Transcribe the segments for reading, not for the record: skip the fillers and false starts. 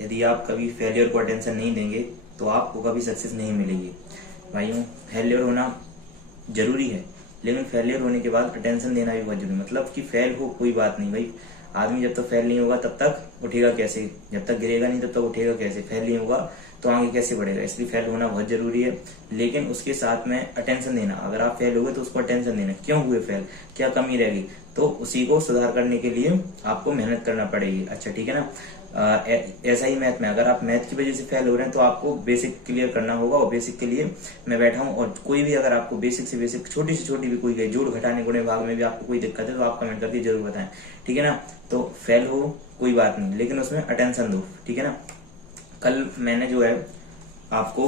यदि आप कभी फेलियर को अटेंशन नहीं देंगे तो आपको कभी सक्सेस नहीं मिलेगी। भाइयों, फेलियर होना जरूरी है, लेकिन फेलियर होने के बाद अटेंशन देना भी बहुत जरूरी है। मतलब कि फेल हो कोई बात नहीं भाई, आदमी जब तक फेल नहीं होगा तब तक उठेगा कैसे, जब तक गिरेगा नहीं तब तक उठेगा कैसे, फेल नहीं होगा तो आगे कैसे बढ़ेगा। इसलिए फेल होना बहुत जरूरी है, लेकिन उसके साथ में अटेंशन देना। अगर आप फेल हुए तो उसको अटेंशन देना, क्यों हुए फेल, क्या कमी रहेगी, तो उसी को सुधार करने के लिए आपको मेहनत करना पड़ेगी। अच्छा ठीक है ना। ऐसा ही मैथ में, अगर आप मैथ की वजह से फेल हो रहे हैं तो आपको बेसिक क्लियर करना होगा, और बेसिक के लिए मैं बैठा हूँ। और कोई भी अगर आपको बेसिक से बेसिक छोटी से छोटी भी कोई जोड़ घटाने गुणे भाग में भी आपको कोई दिक्कत है तो आप कमेंट करके जरूर बताएं, ठीक है ना। तो फेल हो कोई बात नहीं, लेकिन उसमें अटेंशन दो, ठीक है ना। कल मैंने जो है आपको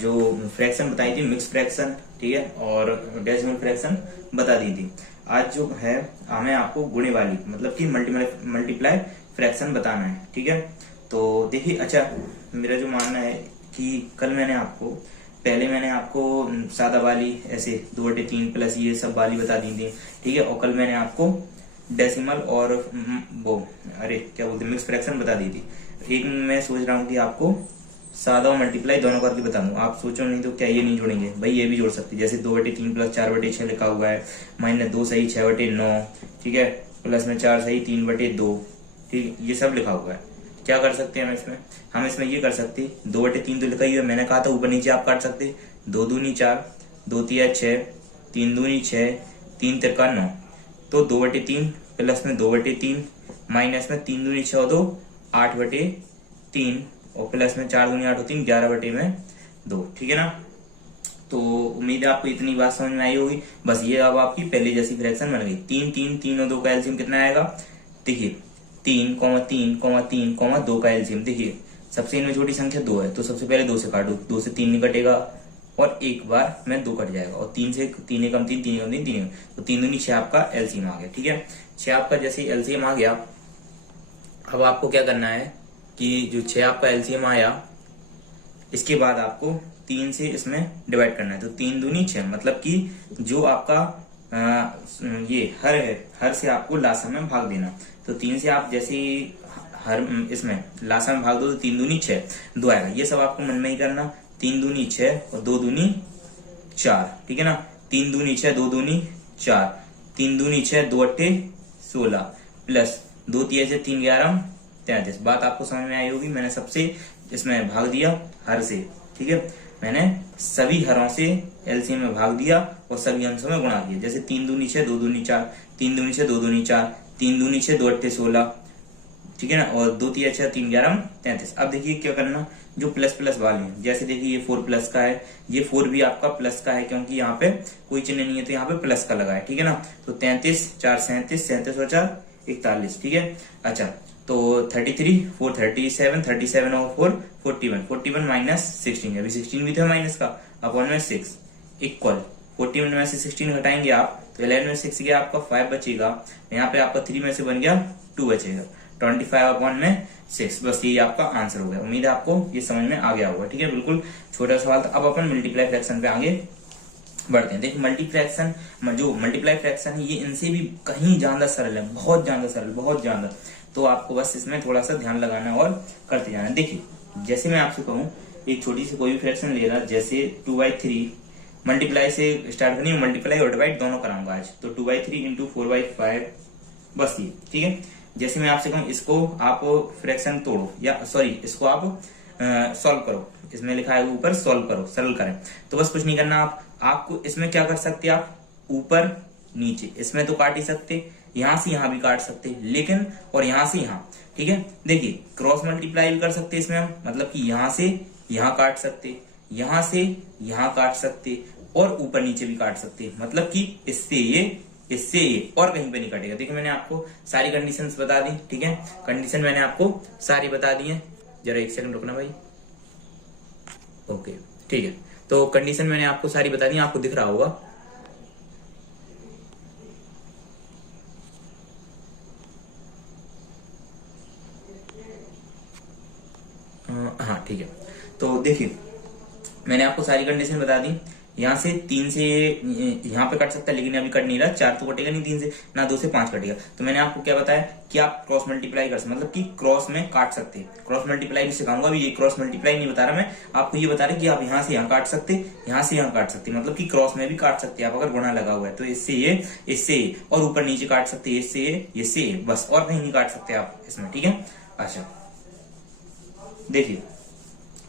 जो फ्रैक्शन बताई थी, मिक्स फ्रैक्शन, ठीक है, और डेसिमल फ्रैक्शन बता दी थी। आज जो है हमें आपको गुणे वाली मतलब कि मल्टीप्लाई फ्रैक्शन बताना है, ठीक है। तो देखिए, अच्छा मेरा जो मानना है कि कल पहले मैंने आपको सादा वाली ऐसे 2/3 प्लस ये सब वाली बता दी थी, ठीक है। और कल मैंने आपको डेसिमल और वो क्या बोलते मिक्स फ्रैक्शन बता दी थी। एक मैं सोच रहा हूँ कि आपको सादा और मल्टीप्लाई दोनों करके बता दूं। आप सोचो नहीं तो क्या ये नहीं जोड़ेंगे, भाई ये भी जोड़ सकते, जैसे 2/3 प्लस 4/6 लिखा हुआ है, -2 सही 6/9, ठीक है, प्लस में 4 सही 3/2, ठीक, ये सब लिखा हुआ है। क्या कर सकते हैं हम इसमें ये कर सकते, 2/3 तो लिखा ही है, मैंने कहा था ऊपर नीचे आप काट सकते, 2 दूनी 4, 2 तिया 6, 3 दूनी 6, 3 तिरका 9, तो 2/3 प्लस में 2/3 माइनस में 3 दूनी 6 2 8/3 और प्लस में 4 दूनी 8 3 11/2, ठीक है ना। तो उम्मीद है आपको इतनी बात समझ में आई होगी। बस ये अब आपकी पहले जैसी फ्रैक्शन बन गई। 3 3 3 और 2 का एलसीएम कितना आएगा, देखिए 3 3 3 2 का एलसीएम, देखिए सबसे इनमें छोटी संख्या 2 है तो सबसे पहले 2 से काटो, 2 से 3 नहीं कटेगा और एक बार में 2 कट जाएगा, और 3 से 3 कम 3 3 कम 3 3, तो 3 दूनी 6 आपका एलसीएम आ गया, ठीक है। 6 आपका जैसे एलसीएम आ गया, अब आपको क्या करना है कि जो 6 आपका एलसीएम आया, इसके बाद आपको 3 से इसमें डिवाइड करना है, तो 3 दूनी 6, मतलब कि जो आपका ये हर है, हर से आपको लासा में भाग देना। तो 3 से आप जैसे हर इसमें लासा में भाग दो तो 3 दूनी 6 2 आएगा। ये सब आपको मन में ही करना, 3 दूनी 6 और 2 दूनी 4, ठीक है ना। 3 दूनी 6 2 दूनी 4, 3 दूनी 6 2 अट्ठे 16 प्लस 2 तिया से 3 11 33। बात आपको समझ में आई होगी। मैंने सबसे इसमें भाग दिया हर से, ठीक है, मैंने सभी हरों से एलसीएम में भाग दिया और सभी अंशों में गुणा किया। जैसे 3 दूनी 6 2 दूनी 4, 3 दूनी 6 2 दूनी 4, 3 दूनी 6 2 अट्ठे 16, ठीक है ना, और 2 तिया 6 3 11 33। अब देखिए क्या करना, जो प्लस प्लस वाले हैं, जैसे देखिए ये 4 प्लस का है, ये 4 भी आपका प्लस का है क्योंकि यहाँ पे कोई चिन्ह नहीं है तो यहाँ पे प्लस का लगा है, ठीक है ना। तो 33 4 37 37 और 4 41, ठीक है। अच्छा, तो 33 4 37 37 और 4 41 41 माइनस 16, अभी 16 भी था माइनस का, अपॉन में 6 इक्वल 41 में से 16 घटाएंगे आप तो 11 में 6 गया आपका 5 बचेगा, यहाँ पे आपका 3 में से बन गया 2 बचेगा, 25 अपॉन में 6। बस ये आपका आंसर हो गया। उम्मीद है आपको ये समझ में आ गया होगा, ठीक है। बिल्कुल छोटा सवाल था। अब अपन मल्टीप्लाई फ्रैक्शन पे आगे बढ़ते हैं। देखिए मल्टीप्लाई फ्रैक्शन है, ये इनसे भी कहीं ज्यादा सरल है, बहुत ज्यादा सरल, बहुत ज्यादा। तो आपको बस इसमें थोड़ा सा ध्यान लगाना और करते जाना। देखिए जैसे मैं आपसे कहूँ, एक छोटी सी कोई भी फ्रैक्शन ले रहा, जैसे 2/3 मल्टीप्लाई से स्टार्ट करनी है, मल्टीप्लाई और डिवाइड दोनों कराऊंगा आज। तो 2/3 इंटू 4/5, बस ये, ठीक है। जैसे मैं आपसे कहूँ इसको आप फ्रैक्शन तोड़ो, या सॉरी इसको आप सॉल्व करो, इसमें लिखा है ऊपर सॉल्व करो, सरल करें। तो बस कुछ नहीं करना, आपको इसमें क्या कर सकते, आप ऊपर नीचे इसमें तो काट ही सकते, यहां से यहां भी काट सकते, लेकिन और यहां से यहां, ठीक है। देखिए क्रॉस मल्टीप्लाई भी कर सकते इसमें हम, मतलब कि यहां से यहां काट सकते, यहां से यहां काट सकते और ऊपर नीचे भी काट सकते, मतलब कि इससे ये और कहीं पे नहीं कटेगा। देखिए मैंने आपको सारी कंडीशंस बता दी, ठीक है, कंडीशन मैंने आपको सारी बता दी है। जरा एक सेकंड रुकना भाई, ओके ठीक है। तो कंडीशन मैंने आपको सारी बता दी, आपको दिख रहा होगा। हाँ ठीक है। तो देखिए मैंने आपको सारी कंडीशन बता दी, यहाँ से 3 से यहाँ पे कट सकता है, लेकिन अभी कट नहीं रहा, 4 तो कटेगा नहीं 3 से, ना 2 से 5 कटेगा। तो मैंने आपको क्या बताया कि आप क्रॉस मल्टीप्लाई कर सकते, मतलब कि क्रॉस में काट सकते हैं। क्रॉस मल्टीप्लाई भी सिखाऊंगा, अभी ये क्रॉस मल्टीप्लाई नहीं बता रहा मैं आपको, ये बता रहा कि आप यहाँ से यहाँ काट सकते, यहाँ से यहाँ काट सकते, मतलब कि क्रॉस में भी काट सकते हैं आप अगर गुणा लगा हुआ है तो। इससे ये और ऊपर नीचे काट सकते हैं, इससे ये, बस और कहीं नहीं काट सकते आप इसमें, ठीक है। अच्छा देखिए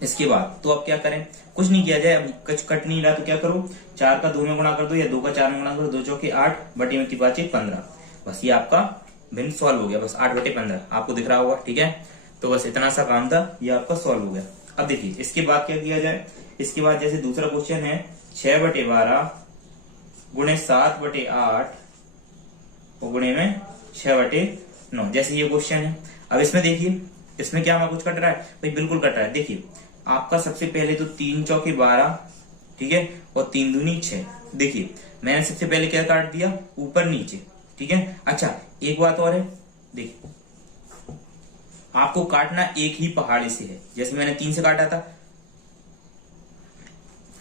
इसके बाद तो अब क्या करें, कुछ नहीं किया जाए, अब कुछ कट नहीं रहा तो क्या करो, 4 का 2 में गुणा कर दो या 2 का 4 में गुणा करो, 2 चौके 8 बटे में 15। बस ये आपका भिन्न सॉल्व हो गया, बस 8 बटे 15 आपको दिख रहा होगा, ठीक है। तो बस इतना सा काम था, ये आपका सॉल्व हो गया। अब देखिए इसके बाद क्या किया जाए, इसके बाद जैसे दूसरा क्वेश्चन है 6 बटे 12 गुणे 7 बटे 8 और गुणे में 6 बटे 9, जैसे ये क्वेश्चन है। अब इसमें देखिए इसमें क्या हमारा कुछ कट रहा है भाई, बिल्कुल कट रहा है। देखिए आपका सबसे पहले तो 3 चौके 12, ठीक है, और 3 दूनी 6। देखिए मैंने सबसे पहले क्या काट दिया, ऊपर नीचे, ठीक है। अच्छा एक बात और है, देखिए आपको काटना एक ही पहाड़े से है, जैसे मैंने 3 से काटा था,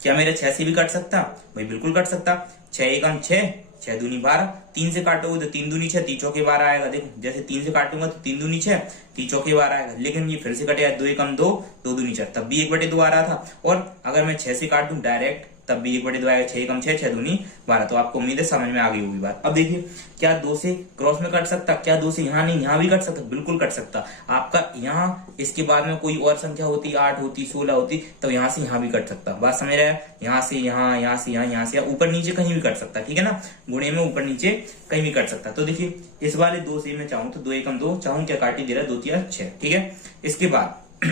क्या मेरा 6 से भी कट सकता भाई, बिल्कुल कट सकता। 6 एकम 6, 6 दूनी 12, 3 से काटोगे तो 3 दूनी 6, 3 चौके 12 आएगा। देखो जैसे 3 से काटूंगा तो 3 दूनी 6, 3 चौके 12 आएगा, लेकिन ये फिर से कटेगा 2 एकम 2, 2 दूनी 4, तब भी 1 बटे 2 आ रहा था। और अगर मैं 6 से काट दूं डायरेक्ट तब भी 1 बटे 2 आएगा, 6 एकम 6, 6 दूनी 12। तो आपको उम्मीद है समझ में आ गई होगी बात। अब देखिए क्या 2 से क्रॉस में कट सकता, क्या 2 से यहाँ नहीं, यहाँ भी कट सकता, बिल्कुल कट सकता। आपका यहाँ इसके बाद में कोई और संख्या होती, 8 होती, 16 होती, तो यहाँ से यहाँ भी कट सकता। बात समझ रहे हैं, यहाँ से यहाँ, यहाँ से यहाँ, यहाँ से ऊपर नीचे कहीं भी कट सकता, ठीक है ना। गुणे में ऊपर नीचे कहीं भी कट सकता। तो देखिए इस वाले 2 से मैं चाहूं तो 2 एकम 2, चाहूं क्या काट ही दे रहा, 2 3 6, ठीक है। इसके बाद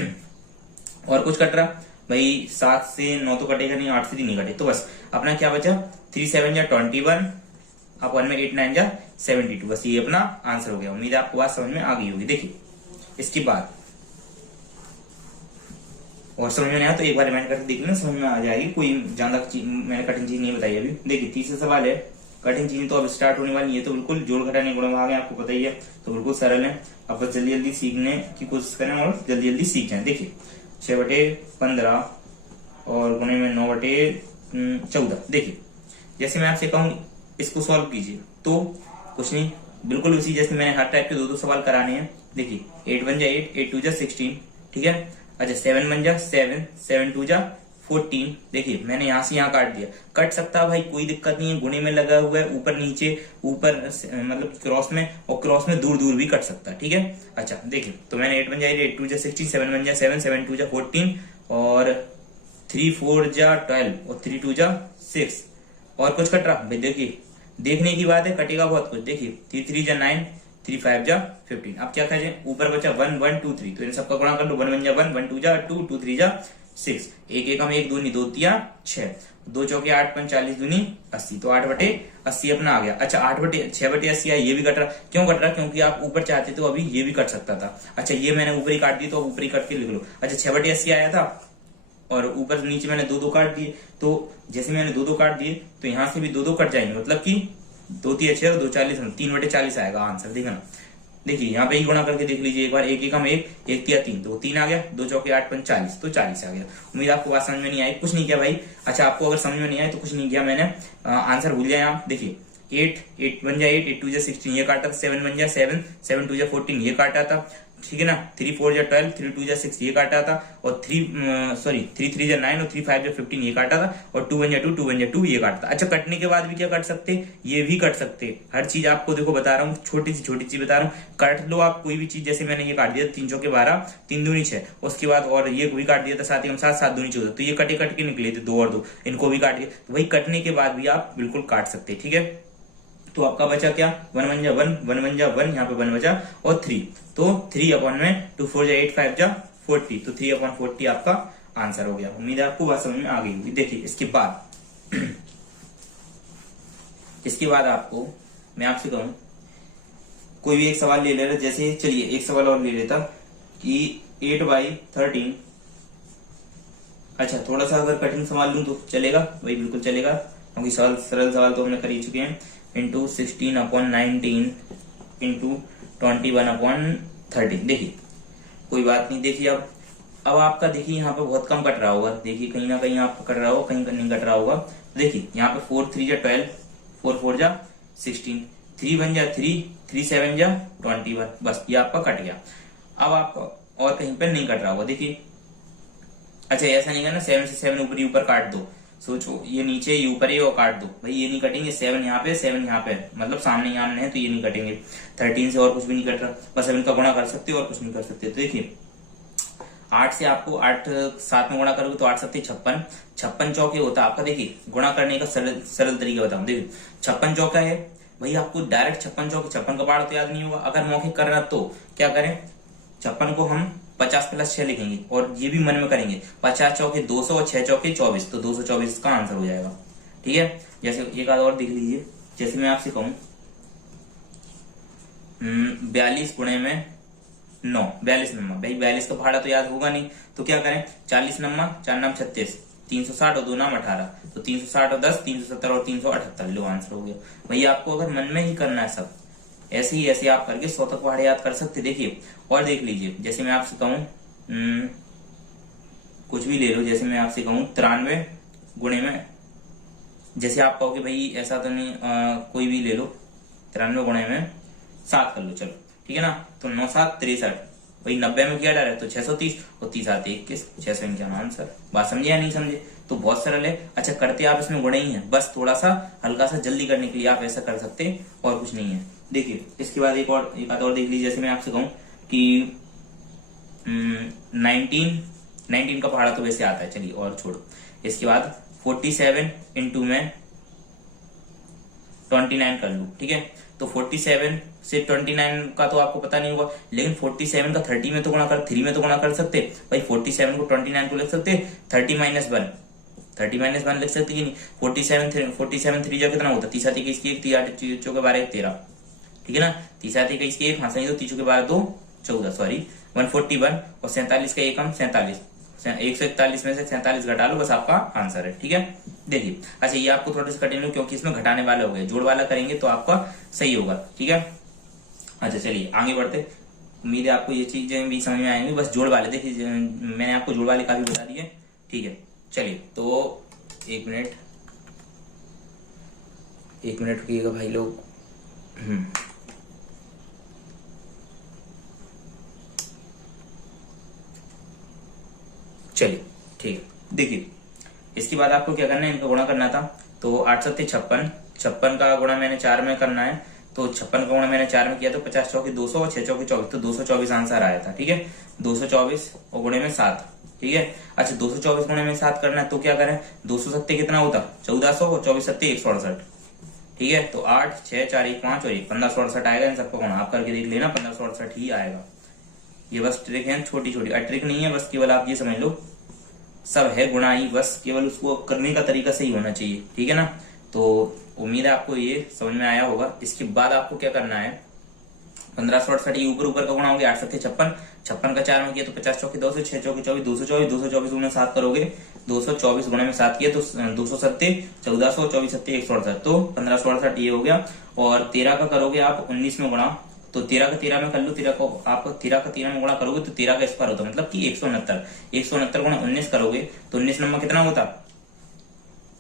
और कुछ कट रहा भाई, 7 से 9 तो कटेगा नहीं, 8 से 3 नहीं कटे, तो बस अपना क्या बचा, 3 7 जा 21 अपन में 8 9 जा 72, बस ये अपना आंसर हो गया। उम्मीद है आपको बात समझ में आ गई होगी। देखिए इसके बाद और समझ में नहीं आया तो एक बार रिमाइंड करके देख लेना, समझ में आ जाएगी, कोई ज्यादा मैंने कठिन चीज नहीं बताई अभी। देखिए तीसरा सवाल है, कठिन चीज तो अब स्टार्ट होने वाली है, तो बिल्कुल जोड़ घटाने गुणा भाग है, आपको पता ही है, तो बिल्कुल सरल है। अब बस जल्दी जल्दी सीखने की कोशिश करें और जल्दी जल्दी सीख जाए। देखिए 6 बटे 15 और गुणे में 9 बटे 14। देखिए जैसे मैं आपसे कहूँ इसको सॉल्व कीजिए तो कुछ नहीं, बिल्कुल उसी जैसे मैंने हर टाइप के 2 सवाल कराने हैं। देखिए 8 1 जा 8, 8 2 जा 16, ठीक है। अच्छा 7 1 जा 7, 7 2 जा 14। देखिए मैंने यहाँ से यहाँ काट दिया, कट सकता भाई, कोई दिक्कत नहीं है, गुणे में लगा हुआ है, ऊपर नीचे, ऊपर मतलब क्रॉस में, और क्रॉस में दूर दूर भी कट सकता है, ठीक है। अच्छा देखिए तो मैंने 8 1 जा 8, 8 2 जा 16, 7 1 जा 7, 7 2 जा 14 और 3 4 जा 12 और 3 2 जा 6। और कुछ कट रहा भाई, देखिए देखने की बात है, कटेगा बहुत कुछ। देखिए 3 3 जा 9, 3 5 जा 15। अब क्या करें, ऊपर बचा 1 1 2 3, तो इन सबका गुणा कर लो, 1 1 जा 1, 1 2 जा 2, 2 3 जा 6, 1 एकम 1 दूनी 2 3 6, 2 चौके 8 5 40 दूनी 80, तो 8 बटे 80 अपना आ गया। अच्छा 8 बटे 6 बटे 80 है, ये भी कट रहा, क्यों कट रहा, क्योंकि आप ऊपर चाहते तो अभी ये भी कट सकता था। अच्छा ये मैंने ऊपर ही काट दी, तो ऊपर ही कट के लिख लो। अच्छा 6 बटे 80 आया था और ऊपर नीचे मैंने 2 2 काट दिए, तो जैसे मैंने 2 2 काट दिए तो यहाँ से भी 2 2 कट जाएंगे, मतलब कि 2 3 6 और 2 40, 3 बटे 40 आएगा आंसर, देखा ना। देखिए यहाँ पे ही गुणा करके देख लीजिए एक बार, 1 एकम 1, 1 3 3, तो 3 आ गया, 2 चौके 8 5 40, तो 40 आ गया। उम्मीद आपको बात समझ में नहीं आई, कुछ नहीं किया भाई। अच्छा आपको अगर समझ में नहीं आया तो कुछ नहीं किया, मैंने आंसर भूल जाए आप। देखिए 8 8 1 जा 8, 8 2 जा 16 ये काटा था, 7 1 जा 7, 7 2 जा 14 ये काटा था, ठीक है ना। 3 4 जा 12, 3 2 जा 6 ये काटा था, और 3 3 जा 9 और 3 5 जा 15 ये काटा था, और 2 1 जा 2, 2 1 जा 2 ये काटा था। अच्छा कटने के बाद भी क्या कट सकते, ये भी कट सकते। हर चीज आपको देखो बता रहा हूँ, छोटी चीज बता रहा हूँ, काट लो आप कोई भी चीज। जैसे मैंने ये काट दिया 3 चौके 12, 3 दूनी 6, उसके बाद और ये भी काट दिया था 7 एकम 7, 7 दूनी 14, तो ये कटे कट के निकले थे 2 और 2, इनको भी काट दिया। तो वही कटने के बाद भी आप बिल्कुल काट सकते, ठीक है। तो आपका बचा क्या, 1 1 जा 1, 1 1 जा 1, यहाँ पे 1 बचा और 3, तो 3 अपॉन में 2 4 जा 8, 5 जा 40, तो 3 अपॉन 40 आपका आंसर हो गया। उम्मीद है आपको बात समझ में आ गई होगी। देखिए इसके बाद आपको मैं आपसे कहूं कोई भी एक सवाल ले ले रहा, जैसे चलिए एक सवाल और ले लेता कि 8/13। अच्छा थोड़ा सा अगर कठिन सवाल लूं तो चलेगा भाई, बिल्कुल चलेगा, क्योंकि सरल सवाल तो हमने कर ही चुके हैं। Into 16/19 into 21/13। देखिए कोई बात नहीं, देखिए अब आपका देखिए यहाँ पे बहुत कम कट रहा होगा, देखिए कहीं ना कहीं आपका कट रहा होगा, कहीं नहीं कट रहा होगा, देखिए यहाँ पे 4 3 जा 12, 4 4 जा 16, 3 1 जा 3, 3 7 जा 21, बस ये आपका कट गया। अब आपका और कहीं पर नहीं कट रहा होगा, देखिए। अच्छा ऐसा नहीं करना 7 से 7 ऊपर ही ऊपर काट दो, सोचो ये नीचे ये ऊपर ही और काट दो, भाई ये नहीं कटेंगे। 7 यहाँ पे 7 यहाँ पे, मतलब सामने आमने है तो ये नहीं कटेंगे। 13 से और कुछ भी नहीं कट रहा, बस अब इनका गुणा कर सकते हो और कुछ नहीं कर सकते। तो देखिए 8 से आपको 8 7 में गुणा करोगे तो 8 7 56, 56 चौके होता है आपका। देखिए गुणा करने का सरल सरल तरीका बताऊं, देखिए 56 चौका है भाई, आपको डायरेक्ट 56 चौके 56 का पहाड़ तो याद नहीं होगा। अगर मौखिक करना तो क्या करें, 56 को हम 50 + 6 लिखेंगे और ये भी मन में करेंगे। 50 चौके 200 और 6 चौके 24, तो 224 का आंसर हो जाएगा। ठीक है, जैसे एक आध और देख लीजिए, जैसे मैं आपसे कहूं 42 गुणे में 9, 42 नंबर, भाई 42 का पहाड़ा तो याद होगा नहीं, तो क्या करें 40 नंबर 4 नाम 36, 360 और 2 नाम 18, तो 360 और 10 370 और 378, लो आंसर हो गया। भाई आपको अगर मन में ही करना है सब, ऐसे आप करके 100 तक पहाड़े याद कर सकते। देखिए और देख लीजिए, जैसे मैं आपसे कहूं कुछ भी ले लो, जैसे मैं आपसे कहूं 93 गुणे में, जैसे आप कहोगे भाई ऐसा तो नहीं, कोई भी ले लो, 93 गुणे में 7 कर लो, चलो ठीक है ना। तो 9 7 63, भाई 90 में क्या डर है, तो 630 और 30 7 21, 651 आंसर। बात समझे या नहीं समझे, तो बहुत सरल है। अच्छा करते आप इसमें गुणे ही है, बस थोड़ा सा हल्का सा जल्दी करने के लिए आप ऐसा कर सकते हैं और कुछ नहीं है। देखिए इसके बाद एक आध और देख लीजिए, जैसे मैं आपसे कहूं कि 19 का पहाड़ा तो वैसे आता है, चलिए और छोड़ो। इसके बाद 47 इंटू में 29 कर लू, ठीक है। तो 47 से 29 का तो आपको पता नहीं होगा, लेकिन 47 का 30 में तो गुणा कर, 3 में तो गुणा कर सकते भाई। 47 को 29 को लिख सकते 30 - 1, 30 - 1 लिख सकते कि नहीं। 47 3 जा कितना होता है, 30 21 की 1, 3 8 12 13, ठीक है ना। 30 21 की 1 हाँ सही, तो 30 12 2 14, सॉरी 141 और 47 का 1 हम 47, 141 में से 47 घटा लो, बस आपका आंसर है। ठीक है, देखिए अच्छा ये आपको थोड़ा सा कठिन हो क्योंकि इसमें घटाने वाला हो गया, जोड़ वाला करेंगे तो आपका सही होगा। ठीक है, अच्छा चलिए आगे बढ़ते। उम्मीद है आपको ये चीजें भी समझ में आएंगी। बस जोड़ वाले देखिए, मैंने आपको जोड़ वाले का भी बता दिए। ठीक है, चलिए तो एक मिनट रुकिएगा भाई लोग। चलिए ठीक है, देखिए इसके बाद आपको क्या करना है, इनका गुणा करना था। तो 8 7 56, 56 का गुणा मैंने 4 में करना है, तो 56 का गुणा मैंने 4 में किया तो 50 चौके 200 और 6 चौके 24, तो 224 आंसर आया था। ठीक है, 224 और गुणे में 7। ठीक है, अच्छा 224 गुणे में 7 करना है तो क्या करें, 200 सत्ते कितना होता 1400 और 24 सत्ते 168। ठीक है, तो 8 6 4 1 5 और 1 1568 आएगा। इन सबका गुणा आप करके देख लेना, 1568 ही आएगा। ये बस ट्रिक है, छोटी छोटी ट्रिक नहीं है, बस केवल आप ये समझ लो सब है गुणा ही, बस केवल उसको करने का तरीका सही होना चाहिए। ठीक है ना, तो उम्मीद है आपको ये समझ में आया होगा। इसके बाद आपको क्या करना है, 1568 ये ऊपर का गुणा हो गया। 8 7 56, 56 का 4 में किया तो 50 चौके 200, 6 चौके 24, 224 गुणे 7 करोगे, 224 गुणे में 7 किया तो 200 सत्ते 1400 और 24 सत्ते 168, तो 1568 ये हो गया। और 13 का करोगे आप 19 में गुणा, तो 13 का 13 में कर लो, 13 को आप 13 का 13 में गुणा करोगे तो 13 का स्क्वायर होता है, मतलब कि 169 गुणा 19 करोगे तो 19 नंबर कितना होता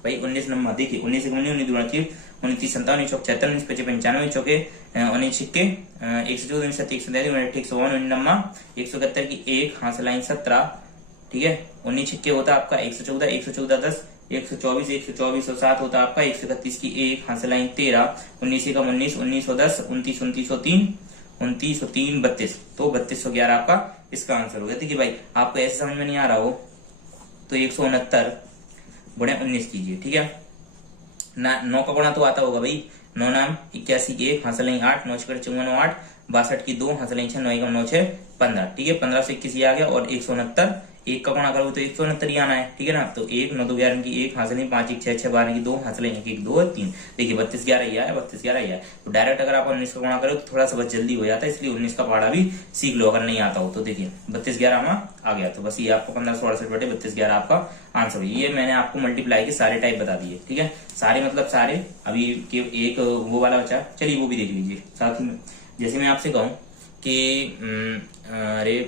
भाई, 19 नंबर देखिए 19 19 दूना 29 27 57 76 95 चौके 19 छिक्के 114 137 137 नंबर 171 की 1 हाथ लाइन 17। ठीक है, 19 छिक्के होता आपका 114 114 10 124 124 और 7 होता आपका 131 की 1 हाथ लाइन 13 19 का 19 19 और 10 29 29 और 3 29 और 3 32, तो 3211 आपका इसका आंसर हो गया। देखिए भाई आपको ऐसे समझ में नहीं आ रहा हो तो 169 गुणे 19 कीजिए। ठीक है ना, 9 का गुणा तो आता होगा भाई, 9 नाम 81 की 1 हासिल 8 9 54 8 62 की 2 हासिल 6 9 9 6 15। ठीक है, 15 से 21 ये आ गया और 169 1 का गुणा करोगे तो 169 ही आना है। ठीक है ना, तो 1 9 2 11 की 1 हासिल 5 1 6 6 12 की 2 हासिल 1 1 2 3। देखिए 32 11 ही आया, 32 11 ही आया। तो डायरेक्ट अगर आप 19 का गुणा करो तो थोड़ा सा बस जल्दी हो जाता है, इसलिए 19 का पहाड़ा भी सीख लो अगर नहीं आता हो तो। देखिए 32 11 हमारा आ गया, तो बस ये आपको 1568 बटे 32 11 आपका आंसर है। ये मैंने आपको मल्टीप्लाई के सारे टाइप बता दिए। ठीक है, सारे मतलब सारे, अभी एक वो वाला बचा, चलिए वो भी देख लीजिए साथ ही में। जैसे मैं आपसे कहूं कि अरे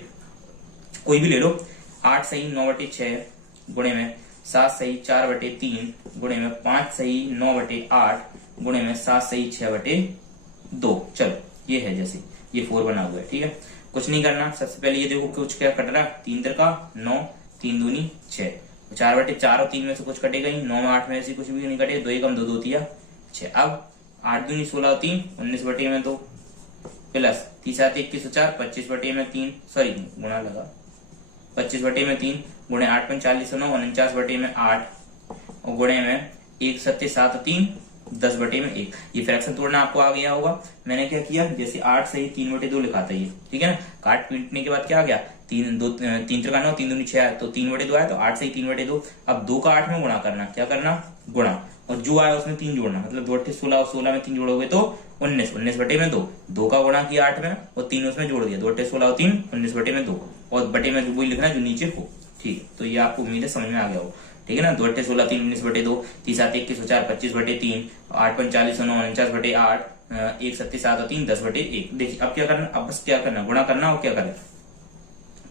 कोई भी ले लो, 8 सही 9 बटे 6 गुणे में 7 सही 4/3 गुणे में 5 सही 9/8 गुणे में 7 सही 6/2। चलो ये है, जैसे ये 4 बना हुआ है, ठीक है। कुछ नहीं करना, सबसे पहले ये देखो कुछ क्या कट रहा है, 3 3 9, 3 दूनी 6, 4/4 और 3 में से कुछ कटेगा ही, 9 में 8 में से कुछ भी नहीं कटे, 2 एकम 2 2 तिया 6। अब 8 दूनी 16 और 3 19/2 प्लस 3 7 21 4 25/3 सॉरी गुणा लगा 25/3 गुणे 8 5 40 9 49/8 और गुणे में 1 7 7 3 10/1। ये फ्रैक्शन तोड़ना आपको आ गया होगा। मैंने क्या किया, जैसे 8 सही 3/2 लिखा था ये, ठीक है ना। काट पीटने के बाद क्या आ गया, 3 2 3 3 9 3 दूनी 6 तो 3/2 आया, तो 8 सही 3/2। अब 2 का 8 में गुणा करना, क्या करना गुणा, और जो आया उसमें 3 जोड़ना, मतलब 2 16 और 16 में 3 जोड़ोगे तो 19 19/2। 2 का गुणा किया 8 में और 3 उसमें जोड़ दिया, 2 16 और 3 19/2 और बटे में वही लिखना जो नीचे हो, ठीक। तो ये आपको उम्मीद है समझ में आ गया हो, ठीक है ना। 2 16 3 19/2 3 7 21 4 25/3 8 5 40 9 49/8 1 7 7 और 3 10/1। देखिए अब क्या करना, अब बस क्या करना, गुणा करना और क्या करना।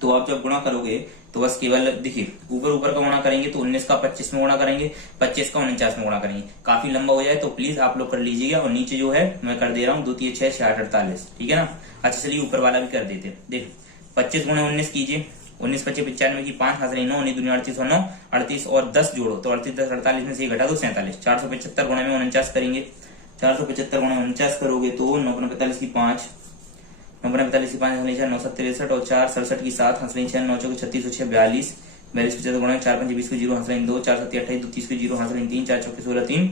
तो आप जब गुणा करोगे तो बस केवल देखिए ऊपर का गुणा करेंगे तो 19 का 25 में गुणा करेंगे, 25 का 49 में गुणा करेंगे। काफी लंबा हो जाए तो प्लीज आप लोग कर लीजिएगा, और नीचे जो है मैं कर दे रहा हूँ 2 3 6 6 8 48, ठीक है ना। अच्छा चलिए ऊपर वाला भी कर देते हैं। देखो 25 गुणे 19 कीजिए, 19 25 95 की 5 हाथ 9 9 दुनिया 38 और 9 38 और 10 जोड़ो तो 38 10 48 में से घटा दो 47। 475 गुणे में 49 करेंगे, 475 गुणे 49 करोगे तो 9 45 की 5 9 45 की 5 9 7 63 और 4 67 की 7 हंसलें 6 9 4 36 6 42 42 75 गुणे 4 5 20 को 0 हंसलें 2 4 7 28 2 30 को 0 हंसलें 3 4 4 16 3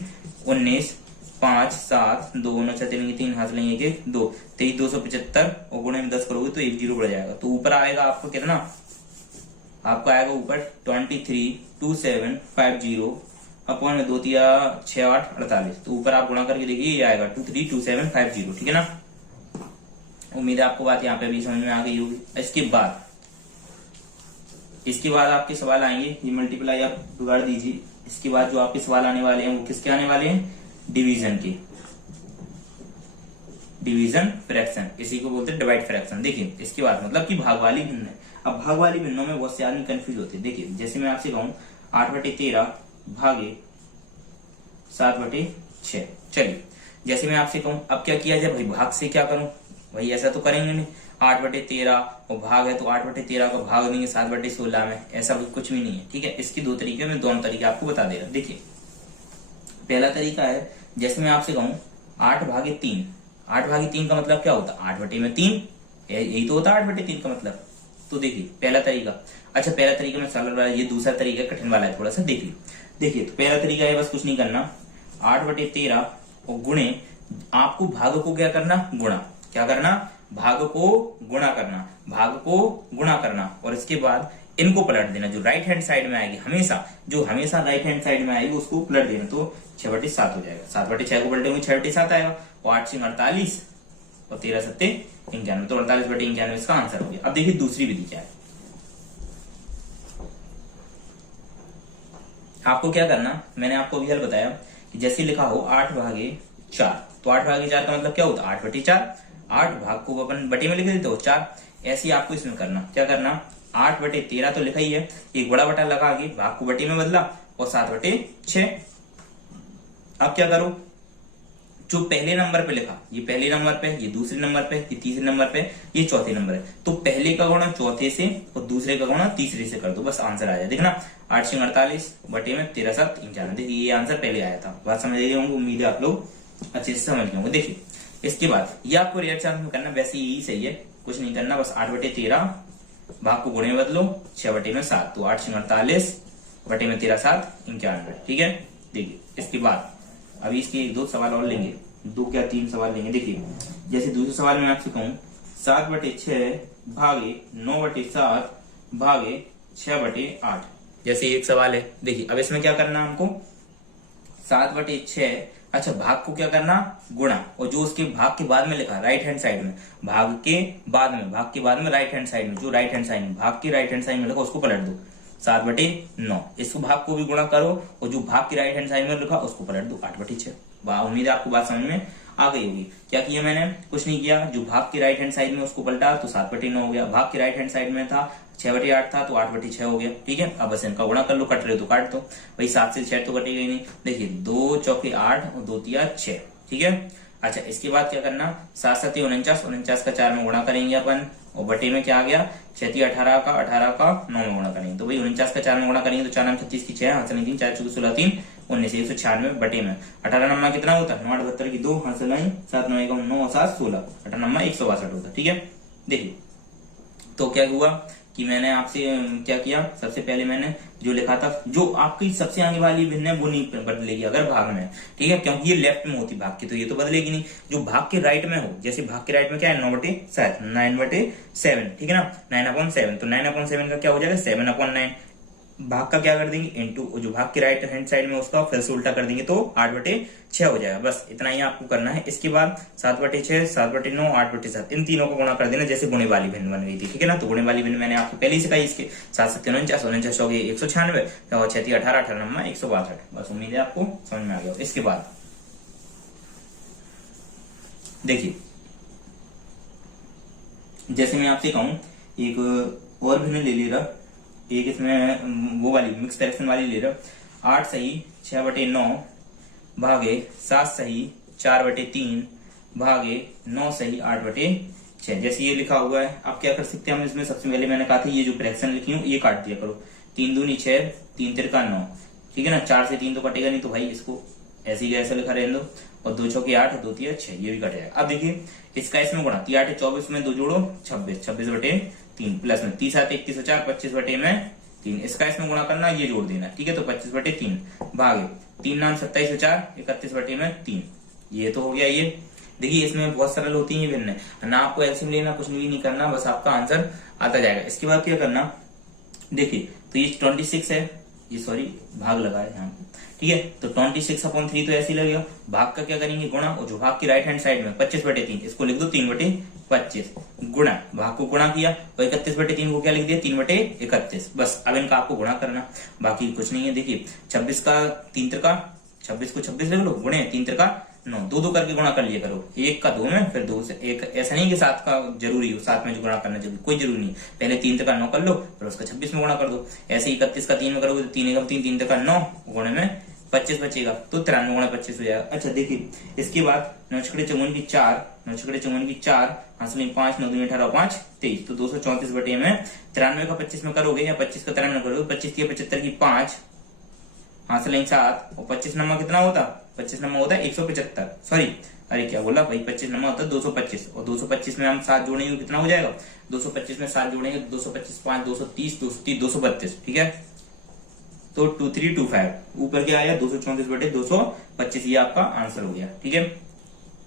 19 5 7 2 9 6 3 3 हंसलें 1 2 23 275 और गुणे में 10 करोगे तो 1 0 बढ़ जाएगा। तो ऊपर आएगा आपको कितना, आपका आएगा ऊपर 232750 अपॉन में 2 तिया 6 8 48। तो ऊपर आप गुणा करके देखिए ये आएगा 232750, ठीक है ना। उम्मीद है आपको बात यहाँ पे भी समझ में आ गई होगी। इसके बाद आपके सवाल आएंगे, ये मल्टीप्लाई आप बिगाड़ दीजिए। इसके बाद जो आपके सवाल आने वाले हैं वो किसके आने वाले हैं, डिवीजन के, डिवीजन फ्रैक्शन, इसी को बोलते हैं डिवाइड फ्रैक्शन। देखिए इसके बाद मतलब कि भाग वाली भिन्न है। अब भाग वाली भिन्नों में बहुत से आदमी कंफ्यूज होते हैं। देखिए जैसे मैं आपसे कहूं 8/13 भागे 7/6। चलिए जैसे मैं आपसे कहूं अब क्या किया जाए भाई, भाग से क्या करूं भाई, ऐसा तो करेंगे नहीं। 8/13 और भाग है तो 8/13 को भाग देंगे 7/16 में, ऐसा कुछ भी नहीं है, ठीक है। इसके दो तरीके में, दोनों तरीके आपको बता दे रहा। देखिए पहला तरीका है, जैसे मैं आपसे कहूं 8/3, 8/3 का मतलब क्या होता है 8/3, यही तो होता है 8/3 का मतलब। तो देखिए पहला तरीका, अच्छा पहला तरीका में सरल वाला, ये दूसरा तरीका कठिन वाला है थोड़ा सा। देखिए तो पहला तरीका है बस कुछ नहीं करना, 8/13 और गुणे, आपको भाग को क्या करना, गुणा, क्या करना, भाग को गुणा करना, भाग को गुणा करना, और इसके बाद इनको पलट देना, जो राइट हैंड साइड में आएगी हमेशा, जो हमेशा राइट हैंड साइड में आएगी उसको पलट देना, तो 6/7 हो जाएगा। 7/6 को पलटेंगे 6/7 आएगा, और 8 सिंह 48 और 13 सत्ते 91, तो 48/91 इसका आंसर हो गया। अब देखिए दूसरी विधि क्या है, आपको क्या करना, मैंने आपको अभी हल बताया कि जैसे लिखा हो 8/4, तो 8/4 का मतलब क्या होता है 8/4, 8 भाग को अपन बटे में लिख देते हो 4। ऐसे ही आपको इसमें करना, क्या करना, 8/13 तो लिखा ही है, एक बड़ा बटा लगा के भाग को बटे में बदला और 7/6। अब क्या करो, जो पहले नंबर पे लिखा, ये पहले नंबर पे, ये दूसरे नंबर पे, ये तीसरे नंबर पे, ये चौथे नंबर है, तो पहले का गुणा चौथे से और दूसरे का गुणा तीसरे से कर दो, बस आंसर आ जाए। देखना 8 सिंह 48 बटे में 13 7 91, देखिए ये आंसर पहले आया था। बात समझ गए होंगे, उम्मीद है आप लोग अच्छे से समझ गए होंगे। देखिए इसके बाद ये आपको रिएक्शन में करना, वैसे यही सही है, कुछ नहीं करना, बस 8/13 भाग को गुणे में बदलो 6/7, तो 8 सिंह 48 बटे में 13 7 91, ठीक है। देखिए इसके बाद अभी इसके 1 2 सवाल और लेंगे, 2 क्या 3 सवाल लेंगे। देखिए जैसे दूसरे सवाल में आपसे कहूं 7/6 भागे 9/7 भागे 6/8, जैसे एक सवाल है। देखिए अब इसमें क्या करना हमको, 7/6, अच्छा भाग को क्या करना, गुणा, और जो उसके भाग के बाद में लिखा राइट हैंड साइड में, भाग के बाद में राइट हैंड साइड में, जो राइट हैंड साइड में भाग के राइट हैंड साइड में लिखा उसको पलट दो 7/9, इसको भाग को भी गुणा करो और जो भाग के राइट हैंड साइड में लिखा उसको पलट दो 8/6। उम्मीद है आपको बात समझ में आ गई होगी। क्या किया मैंने, कुछ नहीं किया, जो भाग के राइट हैंड साइड में उसको पलटा तो 7/9 हो गया, भाग के राइट हैंड साइड में था 6/8 था तो 8/6 हो गया। ठीक है, अब बस इनका गुणा कर लो, कट रहे हो तो काट दो भाई, 7 से 6 तो कटेगा ही नहीं। देखिए 2 चौके 8 और 2 तिया 6। ठीक है, अच्छा इसके बाद क्या करना, 7 7 49, 49 का 4 में गुणा करेंगे अपन, और बटे में क्या आ गया, 6 18 का 18 का 9 में गुणा करेंगे, तो भाई 49 का 4 में गुणा करेंगे तो 4 9 36 की 6, हासिल 3 4 14 16 3 19 196 बटे में 18 नंबर कितना होता है, 9 78 की 2 हासिल 7 9 9 7 16, 18 नंबर 162 होता है। ठीक है, देखिए तो क्या हुआ कि मैंने आपसे क्या किया, सबसे पहले मैंने जो लिखा था, जो आपकी सबसे आगे वाली भिन्न है वो नहीं बदलेगी अगर भाग में है। ठीक है, क्योंकि ये लेफ्ट में होती भाग की, तो ये तो बदलेगी नहीं। जो भाग के राइट में हो, जैसे भाग के राइट में क्या है, 9/7, ठीक है ना, 9/7, तो 9/7 का क्या हो जाएगा, 7/9। भाग का क्या कर देंगे, इनटू जो भाग के राइट हैंड साइड में उसका फिर से उल्टा कर देंगे तो 8/6 हो जाएगा। बस इतना ही आपको करना है। इसके बाद 7/6, 7/9, 8/7 इन तीनों को गुणा कर देना जैसे गुणे वाली भिन्न बन गई थी। ठीक है ना, तो गुणे वाली भिन्न मैंने आपको पहले ही सिखाई। इसके 7 7 49, 49 हो गए 196 और 6 18 18 नंबर 162। बस उम्मीद है आपको समझ में आ गया। इसके बाद देखिए, जैसे मैं आपसे कहूं एक और भिन्न ले ले रहा, एक इसमें वो वाली मिक्स फ्रैक्शन वाली ले रहा, 8 सही 6/9 भागे 7 सही 4/3 भागे 9 सही 8/6। जैसे ये लिखा हुआ है, आप क्या कर सकते हैं, हम इसमें सबसे पहले मैंने कहा था ये जो फ्रैक्शन लिखी हूँ ये काट दिया करो, 3 दूनी 6 3 तिरका 9। ठीक है ना, 4 से 3 तो कटेगा नहीं, तो भाई इसको ऐसे ही ऐसा लिखा रहने दो, और 2 चौके 8 2 तिया 6 ये भी कट जाएगा। अब देखिए इसका इसमें गुणा, 3 8 24 में 2 जोड़ो 26, 26/3 प्लस में 30 7 21 4 25/3, इसका इसमें गुणा करना, ये जोड़ देना। ठीक है, तो 25/3 भागे 3 9 27 4 31/3, ये तो हो गया। ये देखिए इसमें बहुत सरल होती है भिन्न, ना आपको एलसीएम लेना, कुछ भी नहीं करना, बस आपका आंसर आता जाएगा। इसके बाद क्या करना, देखिए तो ये 26 है, ये सॉरी भाग लगा है यहाँ पे। ठीक है, तो 26/3 तो ऐसे ही लगेगा। भाग का क्या करेंगे, गुणा, और जो भाग की राइट हैंड साइड में 25/3 इसको लिख दो 3/25 गुणा, भाग को गुणा किया, और 31/3 को क्या लिख दिया 3/31। बस अब इनका आपको गुणा करना, बाकी कुछ नहीं है। देखिए 26 का 3 तिरका 26 को 26 लिख लो, गुणे 3 तिरका 9, 2 2 करके गुणा कर लिया करो, 1 का 2 में फिर 2 से 1, ऐसा नहीं कि 7 का जरूरी हो, 7 में जो गुणा करना जरूरी, कोई जरूरी नहीं। पहले 3 तक 9 कर लो, फिर उसका 26 में गुणा कर दो। ऐसे 31 का 3 में करोगे तो 3 एकम 3 3 तक 9 गुणे में 25 बचेगा, तो 93 गुणा 25 हो जाएगा। अच्छा देखिए इसके बाद 9 छकड़े 54 की 4, 9 छकड़े 54 की 4 हासिल 5 9 2 18 5 23, तो 234 बटे में 93 का 25 में करोगे या 25 का 93 में करोगे, 25 की 75 की 5 हासिल 7, और 25 नंबर कितना होता, 25 नंबर होता है 175, सॉरी अरे क्या बोला भाई, 25 नंबर होता है 225, और 225 में हम 7 जोड़ेंगे कितना हो जाएगा, 225 में 7 जोड़ेंगे 225 5 230 230 232। ठीक है, तो 2325 ऊपर क्या आया 234/225, ये आपका आंसर हो गया। ठीक है,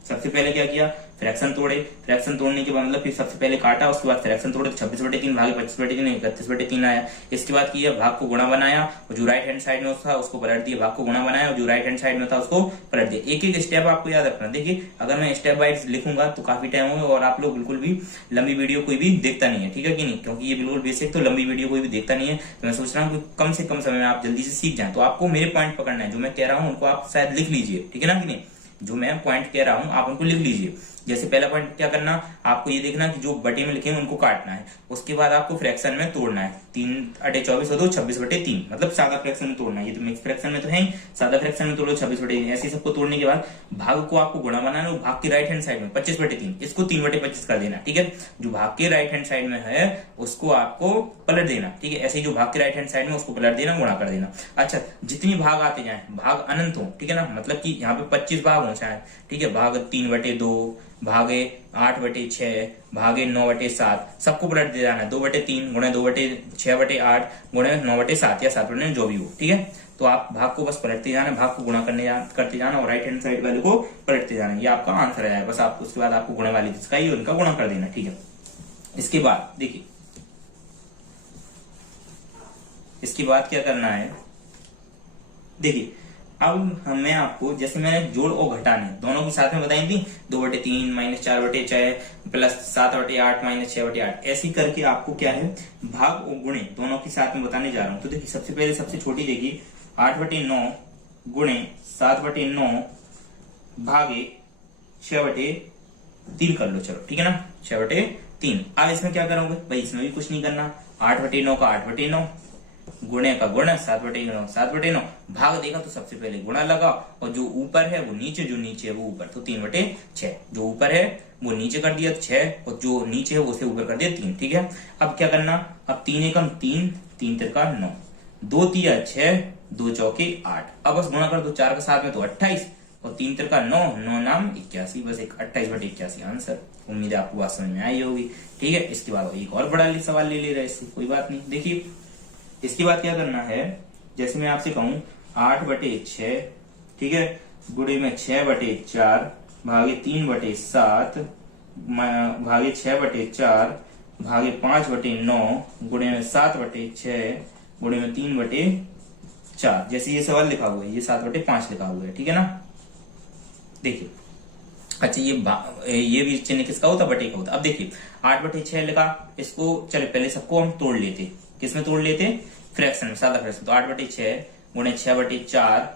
सबसे पहले क्या किया, फ्रैक्शन तोड़े, फ्रैक्शन तोड़ने के बाद मतलब फिर सबसे पहले काटा, उसके बाद फ्रैक्शन तोड़े तो 26/3 भागे 25/3 31/3 आया। इसके बाद किया भाग को गुणा बनाया, और जो राइट हैंड साइड में था उसको पलट दिया, भाग को गुणा बनाया और जो राइट हैंड साइड में था उसको पलट दिया। एक एक स्टेप आपको याद रखना। देखिए अगर मैं स्टेप वाइज लिखूंगा तो काफी टाइम होगा, और आप लोग बिल्कुल भी लंबी वीडियो कोई भी देखता नहीं है, ठीक है कि नहीं, क्योंकि ये बिल्कुल बेसिक, तो लंबी वीडियो कोई भी देखता नहीं है। तो मैं सोच रहा हूँ कि कम से कम समय में आप जल्दी से सीख जाए, तो आपको मेरे पॉइंट पकड़ना है, जो मैं कह रहा हूँ उनको आप शायद लिख लीजिए, ठीक है ना कि नहीं, जो मैं पॉइंट कह रहा हूं आप उनको लिख लीजिए। जैसे पहला पॉइंट क्या करना, आपको ये देखना कि जो बटे में लिखे हैं उनको काटना है, उसके बाद आपको फ्रैक्शन में तोड़ना है, 3 8 24 हो दो 26/3, मतलब सादा फ्रैक्शन में तोड़ना है। ये तो मिक्स फ्रैक्शन में तो है, सादा फ्रैक्शन में तोड़ो 26/3। ऐसे सबको तोड़ने के बाद भाग को आपको गुणा बनाना है, भाग की राइट हैंड साइड में 25/3 इसको 3/25 कर देना। ठीक है, जो भाग के राइट हैंड साइड में है उसको आपको पलट देना। ठीक है, ऐसे ही जो भाग के राइट हैंड साइड में उसको पलट देना, गुणा कर देना। अच्छा, जितनी भाग आते जाए, भाग अनंत हो, ठीक है ना, मतलब कि यहाँ पे 25 भाग हो चाहे, ठीक है, भाग 3/2 भागे 8/6 भागे 9/7 सबको पलट दे जाना है, 2/3 गुणे 2/6/8 गुणे 9/7 या 7/9 जो भी हो। ठीक है, तो आप भाग को बस पलटते जाना, भाग को गुणा करते जाना और राइट हैंड साइड वाले को पलटते जाना, ये आपका आंसर है। बस आप उसके बाद आपको गुणे वाली जिसका उनका गुणा कर देना। ठीक है, इसके बाद देखिए, इसके बाद क्या करना है, देखिए अब मैं आपको, जैसे मैंने जोड़ और घटाने दोनों के साथ में बताई थी, 2/3 -4/6 प्लस 7/8 -6/8, ऐसी करके आपको क्या है भाग और गुणे दोनों के साथ में बताने जा रहा हूं। तो देखिए सबसे पहले सबसे छोटी देखिए 8/9 गुणे 7/9 भागे 6/3 कर लो, चलो ठीक है ना, 6/3। अब इसमें क्या करोगे भाई, इसमें भी कुछ नहीं करना, 8/9 का 8/9, गुणे का गुण 7/9 7/9, भाग देखा तो सबसे पहले गुणा लगा, और जो ऊपर है वो नीचे, जो नीचे है वो ऊपर, तो 3/6, जो ऊपर है वो नीचे कर दिया 6, और जो नीचे है उसे ऊपर कर दिया 3। ठीक है, अब क्या करना, अब 3 एकम 3, 3 तिरका 9, 2 तिया 6, 2 चौके 8, अब बस गुणा कर दो 4 के साथ में तो 28, और 3 तिरका 9, 9 नाम 81, बस एक 28/81 आंसर। उम्मीद है आपको बात समझ में आई होगी। ठीक है, इसके बाद एक और बड़ा सवाल ले रहा है, इससे कोई बात नहीं। देखिए इसके बाद क्या करना है, जैसे मैं आपसे कहूं 8/6, ठीक है, गुणे में 6/4 भागे 3/7 भागे 6/4 भागे 5/9 गुणे में 7/6 गुणे में 3/4, जैसे ये सवाल लिखा हुआ है, ये 7/5 लिखा हुआ है। ठीक है ना, देखिए अच्छा ये भी चिन्ह किसका होता, बटे का होता। अब देखिए 8/6 लिखा, इसको चले पहले सबको हम तोड़ लेते, किसमें तोड़ लेते, फ्रैक्शन में, सादा फ्रैक्शन। तो 8/6 गुणे 6/4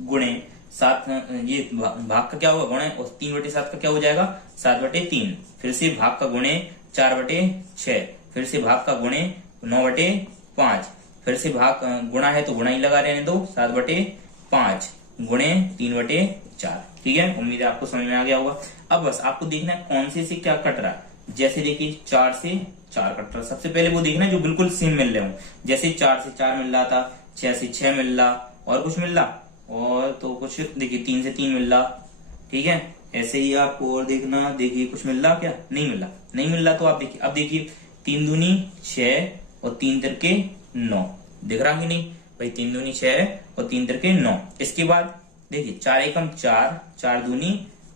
गुणे 7, ये भाग का क्या होगा गुणे, और 3/7 का क्या हो जाएगा 7/3, फिर से भाग का गुणे 4/6, फिर से भाग का गुणे 9/5, फिर से भाग गुणा है तो गुणा ही लगा रहने दो, 7/5 गुणे 3/4। ठीक है, उम्मीद है आपको समझ में आ गया होगा। अब बस आपको देखना है कौन से क्या कट रहा है। जैसे देखिए 4 से 4 कट रहा है, सबसे पहले वो देखना है जो बिल्कुल सेम मिल रहे हो। जैसे 4 से 4 मिल रहा था, 6 से 6 मिल रहा, और कुछ मिल रहा, और तो कुछ देखिए 3 से 3 मिल रहा। ठीक है, ऐसे ही आपको और देखना, देखिए कुछ मिल रहा क्या, नहीं मिल रहा, नहीं मिल रहा तो आप देखिए, अब देखिए 3 दूनी 6 और 3 तिरके 9, दिख रहा कि नहीं भाई, 3 दूनी 6 और 3 तिरके 9। इसके बाद देखिए 4 एकम 4, 4 दूनी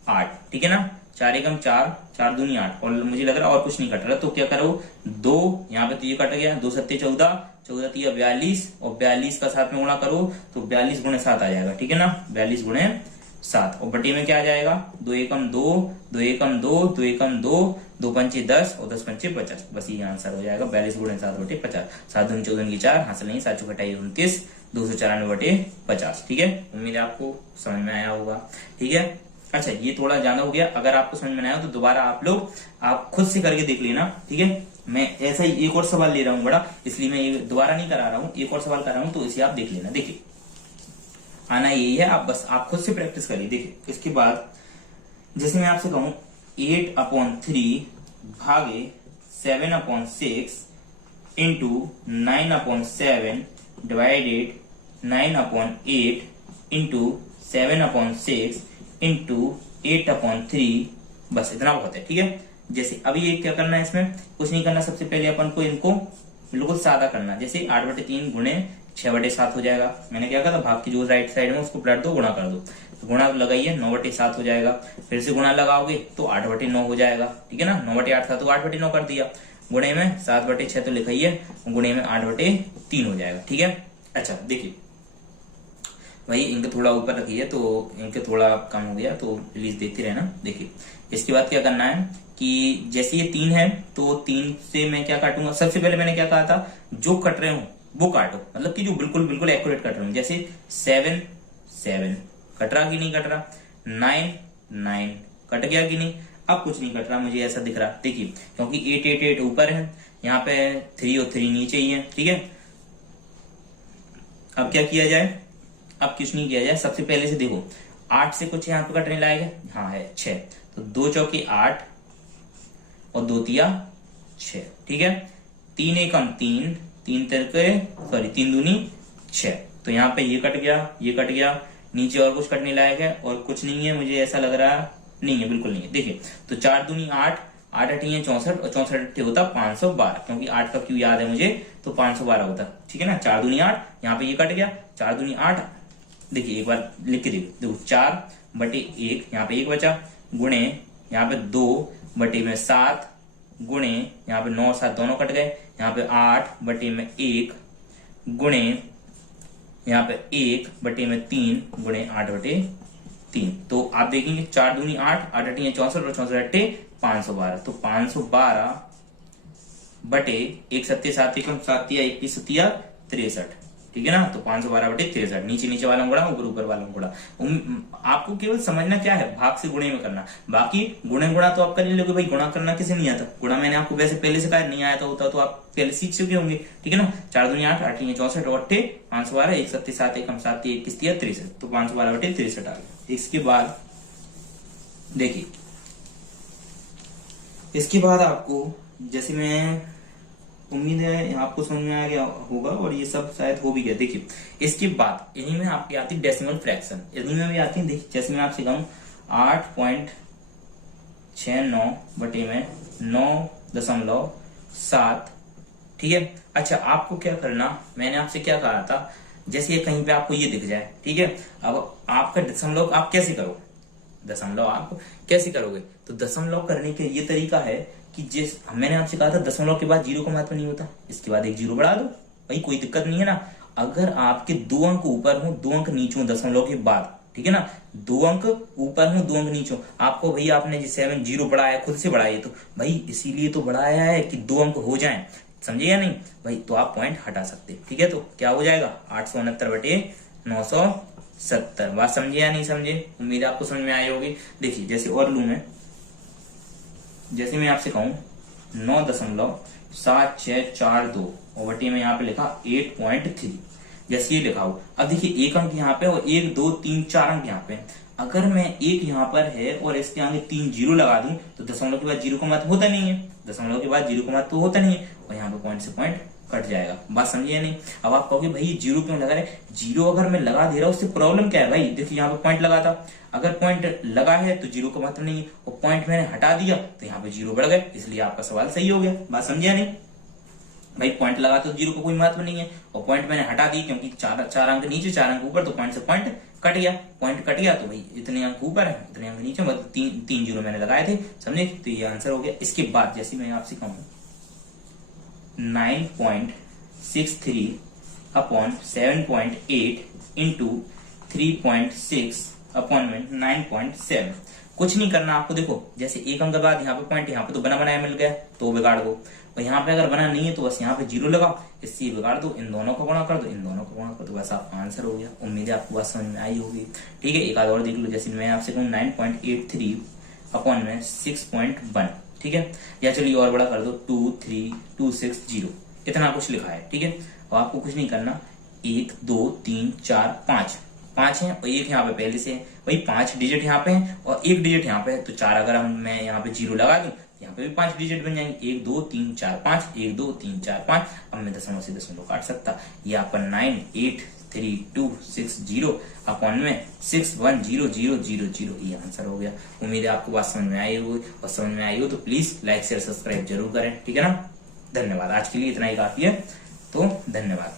8, ठीक है ना, 4 एकम 4, 4 दूनी 8, और मुझे लग रहा है और कुछ नहीं कट रहा, तो क्या करो 2 यहाँ पे तो ये कट गया, 2 सत्ते 14, 14 तिया 42, और 42 का साथ में गुणा करो तो 42 गुणे 7 आ जाएगा। ठीक है ना, 42 गुणे 7, और बटे में क्या आ जाएगा, 2 एकम 2, 2 एकम 2, 2 एकम 2, 2 पंचे 10 और 10 पंचे 50, बस ये आंसर हो जाएगा 42 गुणे 7/50। 7 दूनी 14 की 4, हासिल नहीं, 7 चौके 29, 294/50। ठीक है, उम्मीद है आपको समझ में आया होगा। ठीक है, अच्छा ये थोड़ा ज्यादा हो गया, अगर आपको समझ में आया हो तो दोबारा आप खुद से करके देख लेना। ठीक है, मैं ऐसा ही एक और सवाल ले रहा हूँ बड़ा, इसलिए मैं ये दोबारा नहीं करा रहा हूँ, एक और सवाल कर रहा हूँ, तो इसे आप देख लेना। देखिए आना यही है, आप खुद से प्रैक्टिस करिए। देखिए इसके बाद जैसे मैं आपसे कहूं 8/3 भागे 7/6 इंटू 9/7 डिवाइडेड 9/8 इंटू 7/6 इंटू 8/3, बस इतना बहुत है। ठीक है, जैसे अभी ये क्या करना है, इसमें कुछ नहीं करना, सबसे पहले अपन को इनको बिल्कुल सादा करना। जैसे 8/3 गुणे 6/7 हो जाएगा, मैंने क्या कहा था, भाग की जो राइट साइड में उसको पलट दो, गुणा कर दो, तो गुणा लगाइए 9/7 हो जाएगा, फिर से गुणा लगाओगे तो 8/9 हो जाएगा। ठीक है ना, 9/8 था तो 8/9 कर दिया, गुणे में 7/6 तो लिखाइए, गुणे में 8/3 हो जाएगा। ठीक है, अच्छा देखिए भाई इनके थोड़ा ऊपर रखिए, तो इनके थोड़ा कम हो गया, तो प्लीज देखते रहना। देखिए इसके बाद क्या करना है कि जैसे ये 3 है तो 3 से मैं क्या काटूंगा, सबसे पहले मैंने क्या कहा था, जो कट रहे हो वो काटो, मतलब कि जो बिल्कुल बिल्कुल एक्यूरेट कट रहे हो। जैसे 7 7 कट रहा कि नहीं कट रहा, 9 9 कट गया कि नहीं, अब कुछ नहीं कट रहा, मुझे ऐसा दिख रहा। देखिए क्योंकि 8 8 8 ऊपर है, यहाँ पे 3 और 3 नीचे ही है। ठीक है, अब क्या किया जाए, अब कुछ नहीं किया जाए, सबसे पहले से देखो 8 से कुछ यहाँ पे कटने लायक है, हाँ है 6, तो 2 चौके 8 और 2 तिया 6। ठीक है, 3 एकम 3, 3 तिरके 3 दूनी 6, तो यहाँ पे ये कट गया, ये कट गया, नीचे और कुछ कटने लायक है और कुछ नहीं है, मुझे ऐसा लग रहा नहीं है, बिल्कुल नहीं है। देखिए तो 4 दूनी 8, 8 8 है 64, और 64 8 होता 512, क्योंकि 8 का क्यों याद है मुझे, तो 512 होता। ठीक है ना, 4 दूनी 8, यहाँ पे ये कट गया, 4 दूनी 8, देखिए एक बार लिख के देखो 4/1, यहाँ पे 1 बचा, गुणे यहाँ पे 2/7 गुणे यहाँ पे 9 7 दोनों कट गए, यहाँ पे 8/1 गुणे यहाँ पे 1/3 गुणे 8/3। तो आप देखेंगे 4 दूनी 8, 8 8 64 और 64 8 512, तो 512 बटे 1 7 7 1 7 1 63, ठीक है ना। तो 512/63, नीचे नीचे वाला गुणा, ऊपर ऊपर वाला गुणा। आपको केवल समझना क्या है, भाग से गुणे में करना। बाकी गुणे गुणा तो आप कर ही लोगे भाई, गुणा करना किसे नहीं आता। गुणा मैंने आपको वैसे पहले से कहा, नहीं आया होता तो आप पहले सीख चुके होंगे, ठीक है ना। 4 दूनी 8, 8 64, 8 512, 1 7 7 1 7 21 63, तो 512/63 आ गया। इसके बाद देखिए, इसके बाद आपको, जैसे मैं उम्मीद है आपको समझ में आ गया होगा और ये सब शायद हो भी गया। देखिए इसके बाद इन्हीं में आपकी आती है डेसिमल फ्रैक्शन, इन्हीं में भी आती है। देखिए जैसे मैं आपसे कहूँ 8.69 बटे में 9.7, ठीक है। अच्छा आपको क्या करना, मैंने आपसे क्या कहा था, जैसे ये कहीं पे आपको ये दिख जाए, ठीक है। अब आपका दशमलव आप कैसे करो, दशमलव आप कैसे करोगे, तो दशमलव करने के ये तरीका है कि जिस मैंने आपसे कहा था दशमलव के बाद 0 का महत्व नहीं होता, इसके बाद एक 0 बढ़ा दो भाई, कोई दिक्कत नहीं है ना। अगर आपके 2 अंक ऊपर हो 2 अंक नीचे हो दशमलव के बाद, ठीक है ना, 2 अंक ऊपर हो 2 अंक नीचे हो, आपको भाई आपने जिससे 0 बढ़ाया खुद से बढ़ाइए, तो भाई इसीलिए तो बढ़ाया है कि 2 अंक हो जाए, समझे या नहीं भाई, तो आप पॉइंट हटा सकते, ठीक है। तो क्या हो जाएगा 869/970, बात समझे या नहीं समझे, उम्मीद आपको समझ में आई होगी। देखिए जैसे और लू मैं, जैसे मैं आपसे कहूं 9.7642 और बटे में यहाँ पे लिखा 8.3, जैसे ये लिखा हो। अब देखिए एक अंक यहाँ पे और 1 2 3 4 अंक यहाँ पे, अगर मैं एक यहाँ पर है और इसके आगे 3 0 लगा दूं तो दशमलव के बाद 0 का महत्व होता नहीं है, दशमलव के बाद 0 का महत्व होता नहीं है, और यहाँ पे पॉइंट से पॉइंट कट जाएगा, बात समझिए या नहीं। अब आप कहोगे भाई 0 क्यों लगा रहे, 0 अगर मैं लगा दे रहा हूं उससे प्रॉब्लम क्या है भाई, देखिए यहाँ पे पॉइंट लगा था, अगर पॉइंट लगा है तो 0 का महत्व नहीं है, और पॉइंट मैंने हटा दिया तो यहाँ पे 0 बढ़ गए, इसलिए आपका सवाल सही हो गया, बात समझिए नहीं भाई। पॉइंट लगा तो 0 का कोई महत्व नहीं है, और पॉइंट मैंने हटा दी क्योंकि 4 अंक नीचे 4 अंक ऊपर, तो पॉइंट से पॉइंट कट गया, पॉइंट कट गया तो भाई इतने अंक ऊपर है इतने अंक नीचे, मतलब 3 0 मैंने लगाए थे, समझे, तो ये आंसर हो गया। इसके बाद जैसे मैं आपसे कहूँ 9.63/7.8 इंटू 3.6/9.7, कुछ नहीं करना आपको। देखो जैसे एक अंक बाद यहाँ पे पॉइंट, यहाँ पे तो बना बनाया मिल गया तो बिगाड़ दो, और यहाँ पे अगर बना नहीं है तो बस यहाँ पे 0 लगाओ, इससे बिगाड़ दो, इन दोनों को गुणा कर दो, इन दोनों को गुणा कर दो, बस आपका आंसर हो गया। उम्मीद है आपको बात समझ में आई होगी, ठीक है। एक आध और देख लो, जैसे मैं आपसे कहूँ 9.83/6.1, ठीक है, या चलिए और बड़ा कर दो 23260, इतना कुछ लिखा है, ठीक है। और आपको कुछ नहीं करना, 1 2 3 4 5 है और एक यहाँ पे पहले से है भाई, 5 डिजिट यहाँ पे है और 1 डिजिट यहाँ पे है, तो 4 अगर मैं यहाँ पे 0 लगा दूं यहाँ पे भी 5 डिजिट बन जाएंगे, 1 2 3 4 5, 1 2 3 4 5। अब मैं दशमलव से दशमलव काट सकता, ये आपका 9.8260 अपॉन में 610000, ये आंसर हो गया। उम्मीद है आपको बात समझ में आई होगी, और समझ में आई हो तो प्लीज लाइक शेयर सब्सक्राइब जरूर करें, ठीक है ना। धन्यवाद, आज के लिए इतना ही काफी है, तो धन्यवाद।